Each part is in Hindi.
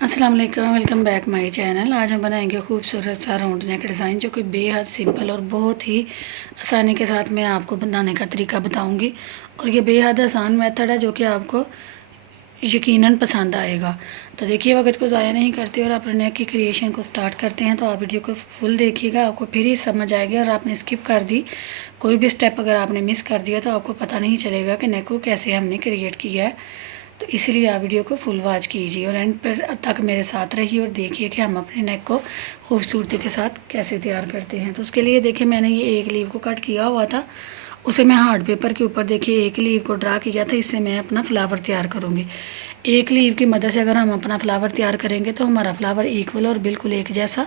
अस्सलाम वालेकुम, वेलकम बैक माय चैनल। आज हम बनाएंगे खूबसूरत सा राउंड नेक डिज़ाइन जो कि बेहद सिंपल और बहुत ही आसानी के साथ मैं आपको बनाने का तरीका बताऊंगी। और ये बेहद आसान मेथड है जो कि आपको यकीनन पसंद आएगा। तो देखिए, वक्त को ज़ाया नहीं करते और अपने नेक की क्रिएशन को स्टार्ट करते हैं। तो आप वीडियो को फुल देखिएगा, आपको फिर ही समझ आएगी। और आपने स्किप कर दी कोई भी स्टेप अगर आपने मिस कर दिया तो आपको पता नहीं चलेगा कि नेक को कैसे हमने क्रिएट किया है। तो इसीलिए आप वीडियो को फुल वॉच कीजिए और एंड पर तक मेरे साथ रहिए और देखिए कि हम अपने नेक को खूबसूरती के साथ कैसे तैयार करते हैं। तो उसके लिए देखिए, मैंने ये एक लीव को कट किया हुआ था, उसे मैं हार्ड पेपर के ऊपर देखिए एक लीव को ड्रा किया था। इससे मैं अपना फ्लावर तैयार करूँगी। एक लीव की मदद से अगर हम अपना फ्लावर तैयार करेंगे तो हमारा फ्लावर इक्वल और बिल्कुल एक जैसा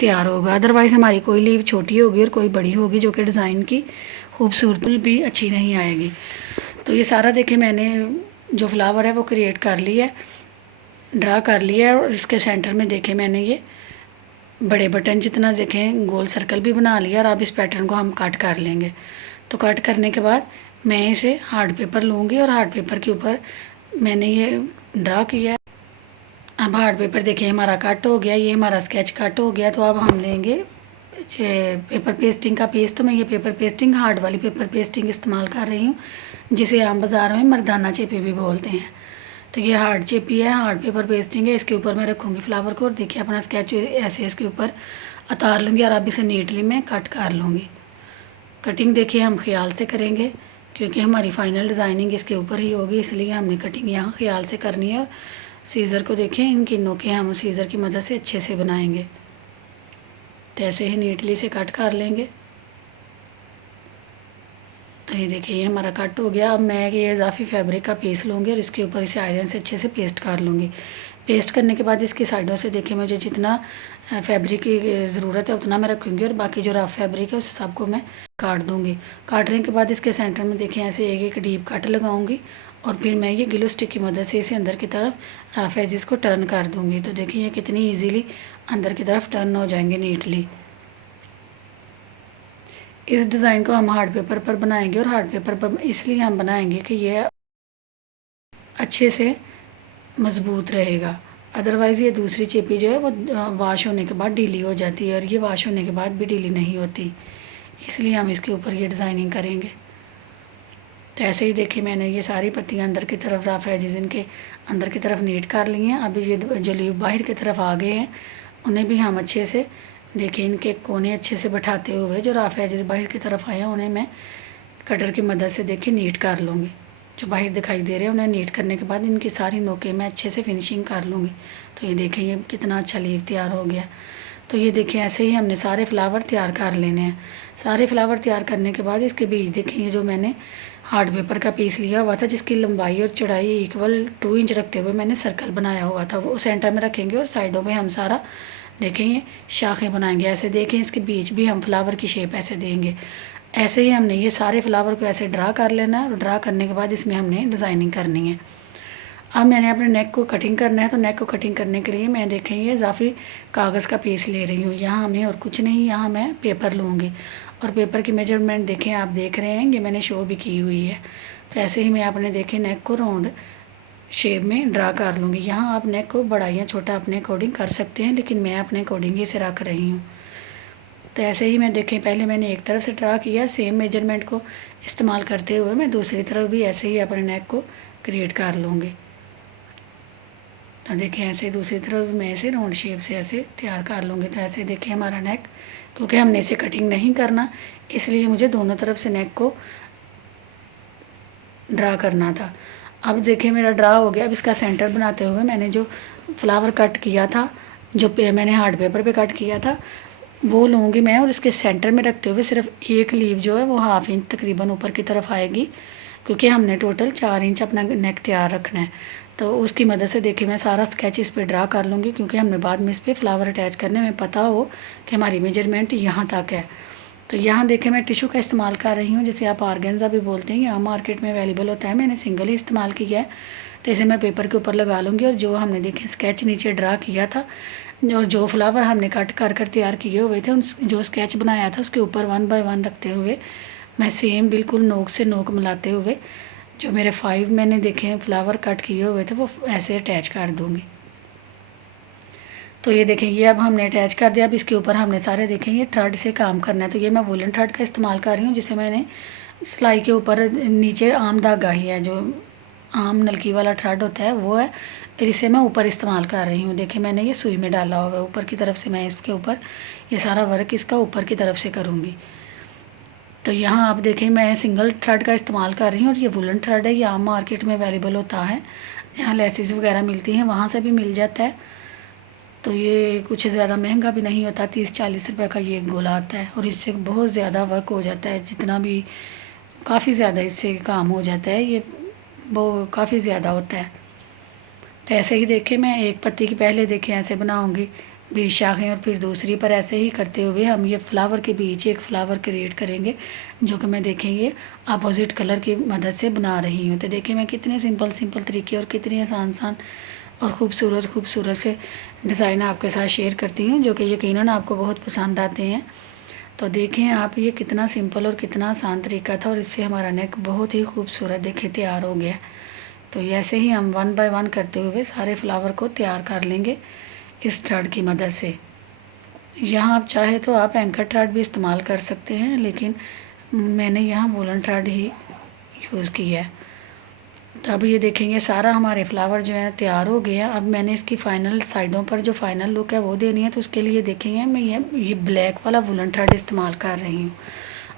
तैयार होगा। अदरवाइज़ हमारी कोई लीव छोटी होगी और कोई बड़ी होगी जो कि डिज़ाइन की खूबसूरती भी अच्छी नहीं आएगी। तो ये सारा देखिए मैंने जो फ्लावर है वो क्रिएट कर लिया है, ड्रा कर लिया है। और इसके सेंटर में देखे मैंने ये बड़े बटन जितना देखें गोल सर्कल भी बना लिया। और अब इस पैटर्न को हम कट कर लेंगे। तो कट करने के बाद मैं इसे हार्ड पेपर लूँगी और हार्ड पेपर के ऊपर मैंने ये ड्रा किया है। अब हार्ड पेपर देखिए हमारा कट हो गया, ये हमारा स्केच कट हो गया। तो अब हम लेंगे पेपर पेस्टिंग का पेस्ट। तो मैं ये पेपर पेस्टिंग हार्ड वाली पेपर पेस्टिंग इस्तेमाल कर रही हूँ, जिसे आम बाज़ार में मर्दाना चेपी भी बोलते हैं। तो ये हार्ड चेपी है, हार्ड पेपर पेस्टिंग है। इसके ऊपर मैं रखूँगी फ्लावर को और देखिए अपना स्केच ऐसे इसके ऊपर उतार लूँगी और अब इसे नीटली मैं कट कर लूँगी। कटिंग देखिए हम ख्याल से करेंगे क्योंकि हमारी फाइनल डिज़ाइनिंग इसके ऊपर ही होगी, इसलिए हमने कटिंग यहाँ ख्याल से करनी है। सीज़र को देखें, इनकी नोकें हम सीज़र की मदद से अच्छे से बनाएंगे। तो ऐसे ही नीटली से कट कर लेंगे। तो ये देखिए ये हमारा कट हो गया। अब मैं ये इजाफी फैब्रिक का पीस लूँगी और इसके ऊपर इसे आयरन से अच्छे से पेस्ट कर लूँगी। पेस्ट करने के बाद इसकी साइडों से देखिए मुझे जितना फैब्रिक की ज़रूरत है उतना मैं रखूँगी और बाकी जो रफ फैब्रिक है उस सबको मैं काट दूँगी। काटने के बाद इसके सेंटर में देखिए ऐसे एक एक डीप कट लगाऊँगी और फिर मैं ये ग्लू स्टिक की मदद से इसे अंदर की तरफ रफ एजेस को टर्न कर दूँगी। तो देखिए ये कितनी ईजीली अंदर की तरफ टर्न हो जाएंगे नीटली। इस डिज़ाइन को हम हार्ड पेपर पर बनाएंगे और हार्ड पेपर पर इसलिए हम बनाएंगे कि ये अच्छे से मज़बूत रहेगा। अदरवाइज़ ये दूसरी चेपी जो है वो वाश होने के बाद ढीली हो जाती है और ये वाश होने के बाद भी ढीली नहीं होती, इसलिए हम इसके ऊपर ये डिज़ाइनिंग करेंगे। तो ऐसे ही देखिए मैंने ये सारी पत्तियां अंदर की तरफ रफ एजेस इनके अंदर की तरफ नीट कर ली हैं। अभी ये जो लीव बाहर की तरफ आ गए हैं उन्हें भी हम अच्छे से देखिए इनके कोने अच्छे से बैठाते हुए जो रफ एजेस बाहर की तरफ आए हैं उन्हें मैं कटर की मदद से देखिए नीट कर लूँगी। जो बाहर दिखाई दे रहे हैं उन्हें नीट करने के बाद इनकी सारी नोकें मैं अच्छे से फिनिशिंग कर लूँगी। तो ये देखें ये कितना अच्छा लीव तैयार हो गया। तो ये देखिए ऐसे ही हमने सारे फ्लावर तैयार कर लेने हैं। सारे फ्लावर तैयार करने के बाद इसके बीच देखें ये जो मैंने हार्ड पेपर का पीस लिया हुआ था जिसकी लंबाई और चौड़ाई इक्वल 2 इंच रखते हुए मैंने सर्कल बनाया हुआ था, वो सेंटर में रखेंगे और साइडों में हम सारा देखेंगे शाखें बनाएंगे। ऐसे देखें इसके बीच भी हम फ्लावर की शेप ऐसे देंगे। ऐसे ही हमने ये सारे फ्लावर को ऐसे ड्रा कर लेना है और ड्रा करने के बाद इसमें हमने डिज़ाइनिंग करनी है। अब मैंने अपने नेक को कटिंग करना है। तो नेक को कटिंग करने के लिए मैं देखें ये इजाफी कागज़ का पीस ले रही हूँ। यहाँ हमें और कुछ नहीं, यहाँ मैं पेपर लूँगी और पेपर की मेजरमेंट देखें आप देख रहे हैं, ये मैंने शो भी की हुई है। तो ऐसे ही मैं अपने देखें नेक को राउंड शेप में ड्रा कर लूँगी। यहाँ आप नेक को बड़ा या छोटा अपने अकॉर्डिंग कर सकते हैं, लेकिन मैं अपने अकॉर्डिंग ही इसे रख रही हूँ। तो ऐसे ही मैं देखें पहले मैंने एक तरफ से ड्रा किया, सेम मेजरमेंट को इस्तेमाल करते हुए मैं दूसरी तरफ भी ऐसे ही अपने नेक को क्रिएट कर लूँगी। तो देखिए ऐसे दूसरी तरफ मैं इसे राउंड शेप से ऐसे तैयार कर लूँगी। तो ऐसे देखिए हमारा नेक, क्योंकि हमने इसे कटिंग नहीं करना इसलिए मुझे दोनों तरफ से नेक को ड्रा करना था। अब देखिए मेरा ड्रा हो गया। अब इसका सेंटर बनाते हुए मैंने जो फ्लावर कट किया था, जो मैंने हार्ड पेपर पे कट किया था, वो लूँगी मैं और इसके सेंटर में रखते हुए सिर्फ एक लीव जो है वो हाफ इंच तकरीबन ऊपर की तरफ आएगी, क्योंकि हमने टोटल 4 इंच अपना नेक तैयार रखना है। तो उसकी मदद से देखिए मैं सारा स्केच इस पर ड्रा कर लूँगी, क्योंकि हमने बाद में इस पर फ्लावर अटैच करने में पता हो कि हमारी मेजरमेंट यहाँ तक है। तो यहाँ देखें मैं टिशू का इस्तेमाल कर रही हूँ, जिसे आप ऑर्गेन्जा भी बोलते हैं। यहाँ मार्केट में अवेलेबल होता है, मैंने सिंगल ही इस्तेमाल किया है। तो इसे मैं पेपर के ऊपर लगा लूँगी और जो हमने देखें स्केच नीचे ड्रा किया था और जो फ्लावर हमने कट कर कर तैयार किए हुए थे, उन जो स्केच बनाया था उसके ऊपर 1 बाय 1 रखते हुए मैं सेम बिल्कुल नोक से नोक मिलाते हुए जो मेरे 5 मैंने देखे फ्लावर कट किए हुए थे वो ऐसे अटैच कर दूँगी। तो ये देखें ये अब हमने अटैच कर दिया। अब इसके ऊपर हमने सारे देखें ये थ्रेड से काम करना है। तो ये मैं वुलन थ्रेड का इस्तेमाल कर रही हूँ, जिसे मैंने सिलाई के ऊपर नीचे आम धागा ही है, जो आम नलकी वाला थ्रेड होता है वो है, फिर इसे मैं ऊपर इस्तेमाल कर रही हूँ। देखिए मैंने ये सुई में डाला हुआ है ऊपर की तरफ से, मैं इसके ऊपर ये सारा वर्क इसका ऊपर की तरफ से करूँगी। तो यहाँ आप देखें मैं सिंगल थ्रेड का इस्तेमाल कर रही हूँ और ये वुलन थ्रेड है, ये आम मार्केट में अवेलेबल होता है, जहाँ लेसिस वगैरह मिलती हैं वहाँ से भी मिल जाता है। तो ये कुछ ज़्यादा महंगा भी नहीं होता, 30-40 रुपए का ये गोला आता है और इससे बहुत ज़्यादा वर्क हो जाता है, जितना भी काफ़ी ज़्यादा इससे काम हो जाता है, ये वो काफ़ी ज़्यादा होता है। तो ऐसे ही देखें मैं एक पत्ती की पहले देखें ऐसे बनाऊंगी 20 शाखें, और फिर दूसरी पर ऐसे ही करते हुए हम ये फ्लावर के बीच एक फ्लावर क्रिएट करेंगे, जो कि मैं देखें ये अपोजिट कलर की मदद से बना रही हूँ। तो देखें मैं कितने सिंपल तरीके और कितने आसान और खूबसूरत से डिज़ाइन आपके साथ शेयर करती हूँ, जो कि यकीनन आपको बहुत पसंद आते हैं। तो देखें आप ये कितना सिंपल और कितना आसान तरीका था, और इससे हमारा नेक बहुत ही खूबसूरत देखे तैयार हो गया। तो ऐसे ही हम 1 बाय 1 करते हुए सारे फ्लावर को तैयार कर लेंगे इस थ्रेड की मदद से। यहाँ आप चाहे तो आप एंकर थ्रेड भी इस्तेमाल कर सकते हैं, लेकिन मैंने यहाँ वुलन थ्रेड ही यूज़ किया है। तो अब ये देखेंगे सारा हमारे फ्लावर जो है तैयार हो गए हैं। अब मैंने इसकी फ़ाइनल साइडों पर जो फाइनल लुक है वो देनी है, तो उसके लिए देखेंगे मैं ये ब्लैक वाला वुलन थ्रेड इस्तेमाल कर रही हूँ,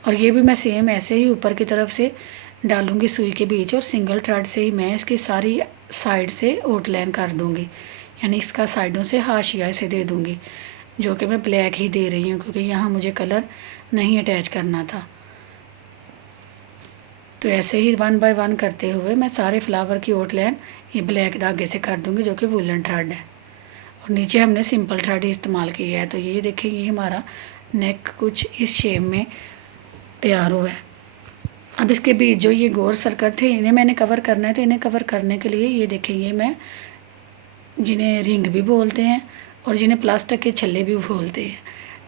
और ये भी मैं सेम ऐसे ही ऊपर की तरफ से डालूंगी सुई के बीच, और सिंगल थ्रेड से ही मैं इसकी सारी साइड से आउटलाइन कर दूंगी, यानी इसका साइडों से हाशिया से दे दूंगी, जो कि मैं ब्लैक ही दे रही हूँ क्योंकि यहाँ मुझे कलर नहीं अटैच करना था। तो ऐसे ही 1 बाय 1 करते हुए मैं सारे फ्लावर की आउटलाइन ये ब्लैक धागे से कर दूंगी, जो कि वुलन थ्रेड है, और नीचे हमने सिंपल थ्रेड ही इस्तेमाल किया है। तो ये देखिए ये हमारा नेक कुछ इस शेप में तैयार हुआ है। अब इसके बीच जो ये गोल सर्कल थे इन्हें मैंने कवर करना है, तो इन्हें कवर करने के लिए ये देखें ये मैं जिन्हें रिंग भी बोलते हैं और जिन्हें प्लास्टिक के छल्ले भी बोलते हैं,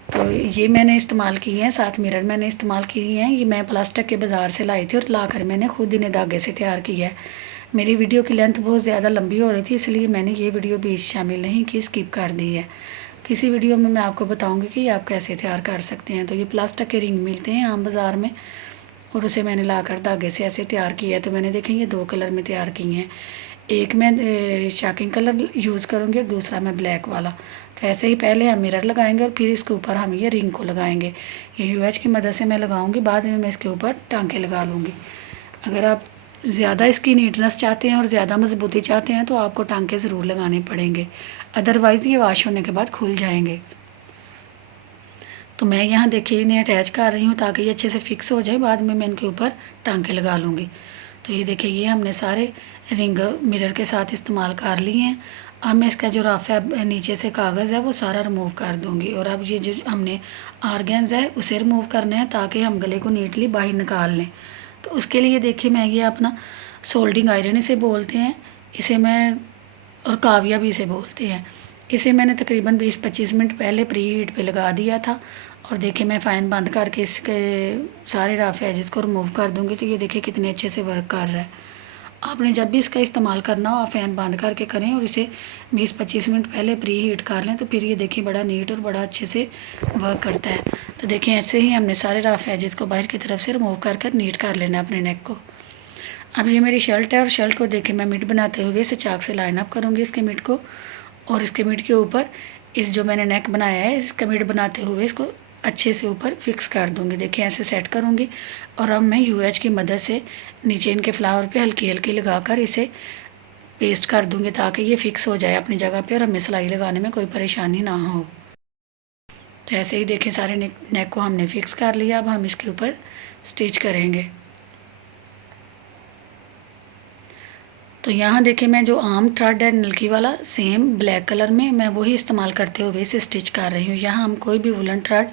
तो ये मैंने इस्तेमाल किए हैं। 7 मिरर मैंने इस्तेमाल किए हैं, ये मैं प्लास्टिक के बाज़ार से लाई थी और लाकर मैंने खुद इन्हें धागे से तैयार किया है। मेरी वीडियो की लेंथ बहुत ज़्यादा लंबी हो रही थी, इसलिए मैंने ये वीडियो बीच शामिल नहीं की, स्किप कर दी है। किसी वीडियो में मैं आपको बताऊंगी कि आप कैसे तैयार कर सकते हैं। तो ये प्लास्टिक के रिंग मिलते हैं आम बाज़ार में, और उसे मैंने लाकर धागे से ऐसे तैयार किया है। तो मैंने देखें ये 2 कलर में तैयार किए हैं, एक मैं शॉकिंग कलर यूज़ करूँगी और दूसरा मैं ब्लैक वाला। तो ऐसे ही पहले हम मिरर लगाएंगे और फिर इसके ऊपर हम ये रिंग को लगाएंगे। ये यूएच की मदद से मैं लगाऊंगी, बाद में मैं इसके ऊपर टांके लगा लूँगी। अगर आप ज़्यादा इसकी नीटनेस चाहते हैं और ज़्यादा मजबूती चाहते हैं तो आपको टांके ज़रूर लगाने पड़ेंगे, अदरवाइज़ ये वॉश होने के बाद खुल जाएंगे। तो मैं यहाँ देखिए इन्हें अटैच कर रही हूँ ताकि ये अच्छे से फिक्स हो जाए, बाद में मैं इनके ऊपर टांके लगा लूँगी। तो ये देखिए ये हमने सारे रिंग मिरर के साथ इस्तेमाल कर लिए हैं। अब मैं इसका जो रफ है नीचे से कागज़ है वो सारा रिमूव कर दूँगी, और अब ये जो हमने आर्गेन्स है उसे रिमूव करना है ताकि हम गले को नीटली बाहर निकाल लें। तो उसके लिए देखिए मैं ये अपना सोल्डिंग आयरन इसे बोलते हैं, इसे मैं और काविया भी इसे बोलते हैं, इसे मैंने तकरीबन 20-25 मिनट पहले प्री हीट पे लगा दिया था। और देखिए मैं फ़ैन बंद करके इसके सारे रफ एजेस को रिमूव कर दूंगी। तो ये देखिए कितने अच्छे से वर्क कर रहा है। आपने जब भी इसका इस्तेमाल करना हो आप फ़ैन बंद करके करें और इसे 20-25 मिनट पहले प्री हीट कर लें, तो फिर ये देखिए बड़ा नीट और बड़ा अच्छे से वर्क करता है। तो देखिए ऐसे ही हमने सारे रफ एजेस को बाहर की तरफ से रिमूव कर कर नीट कर लेना अपने नेक को। अब ये मेरी शर्ट है और शर्ट को देखिए मैं मिड बनाते हुए इसे चाक से लाइन अप करूँगी इसके मिड को, और इसके मिड के ऊपर इस जो मैंने नेक बनाया है इसका मिड बनाते हुए इसको अच्छे से ऊपर फिक्स कर दूंगी। देखिए ऐसे सेट करूंगी, और अब मैं यूएच की मदद से नीचे इनके फ्लावर पे हल्की हल्की लगाकर इसे पेस्ट कर दूंगी ताकि ये फिक्स हो जाए अपनी जगह पे और हमें सिलाई लगाने में कोई परेशानी ना हो। तो ऐसे ही देखिए सारे नेक को हमने फिक्स कर लिया। अब हम इसके ऊपर स्टिच करेंगे। तो यहाँ देखिए मैं जो आम थ्रेड है नलकी वाला सेम ब्लैक कलर में मैं वही इस्तेमाल करते हुए इसे स्टिच कर रही हूँ। यहाँ हम कोई भी वुलन थ्रेड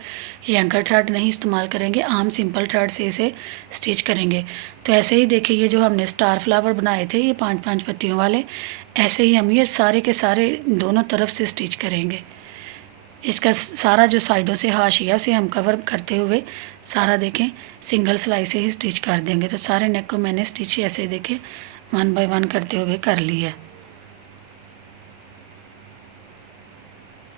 या एंकर थ्रेड नहीं इस्तेमाल करेंगे, आम सिंपल थ्रेड से इसे स्टिच करेंगे। तो ऐसे ही देखिए ये जो हमने स्टार फ्लावर बनाए थे ये 5-5 पत्तियों वाले, ऐसे ही हम ये सारे के सारे दोनों तरफ से स्टिच करेंगे। इसका सारा जो साइडों से हाशिया उसे हम कवर करते हुए सारा देखें सिंगल सिलाई से ही स्टिच कर देंगे। तो सारे नेक को मैंने स्टिच ऐसे देखें 1 बाय 1 करते हुए कर लिया।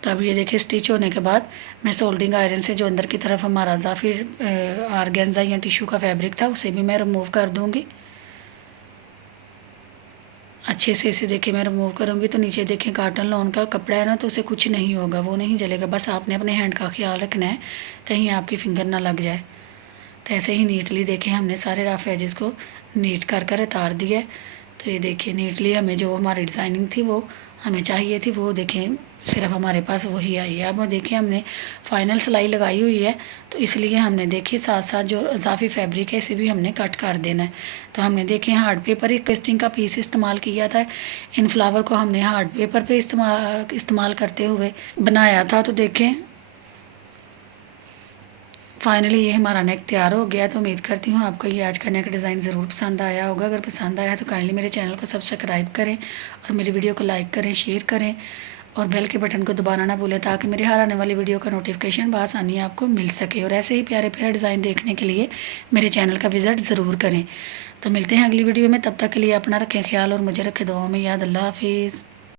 तो अब ये देखिए स्टिच होने के बाद मैं सोल्डिंग आयरन से जो अंदर की तरफ हमारा जाफिर आर्गेन्जा या टिश्यू का फैब्रिक था उसे भी मैं रिमूव कर दूँगी। अच्छे से इसे देखिए मैं रिमूव करूँगी तो नीचे देखें कॉटन लॉन का कपड़ा है ना, तो उसे कुछ नहीं होगा, वो नहीं जलेगा। बस आपने अपने हैंड का ख्याल रखना है कहीं आपकी फिंगर ना लग जाए। तो ऐसे ही नीटली देखें हमने सारे रफ एजेस को नीट कर कर उतार दिया। तो ये देखिए नीटली हमें जो हमारी डिज़ाइनिंग थी वो हमें चाहिए थी वो देखें सिर्फ हमारे पास वही आई है। अब देखिए हमने फाइनल सिलाई लगाई हुई है, तो इसलिए हमने देखिए साथ साथ जो इजाफी फैब्रिक है इसे भी हमने कट कर देना है। तो हमने देखे हार्ड पेपर एक पेस्टिंग का पीस इस्तेमाल किया था। इन फ्लावर को हमने हार्ड पेपर पे इस्तेमाल करते हुए बनाया था। तो देखें फाइनली ये हमारा नेक तैयार हो गया। तो उम्मीद करती हूँ आपको ये आज का नेक डिज़ाइन ज़रूर पसंद आया होगा। अगर पसंद आया तो काइंडली मेरे चैनल को सब्सक्राइब करें और मेरी वीडियो को लाइक करें, शेयर करें और बेल के बटन को दबाना ना भूलें, ताकि मेरी हर आने वाली वीडियो का नोटिफिकेशन बआसानी आपको मिल सके। और ऐसे ही प्यारे प्यारे डिज़ाइन देखने के लिए मेरे चैनल का विज़िट ज़रूर करें। तो मिलते हैं अगली वीडियो में, तब तक के लिए अपना रखें ख्याल और मुझे रखें दुआओं में याद। अल्लाह हाफिज़।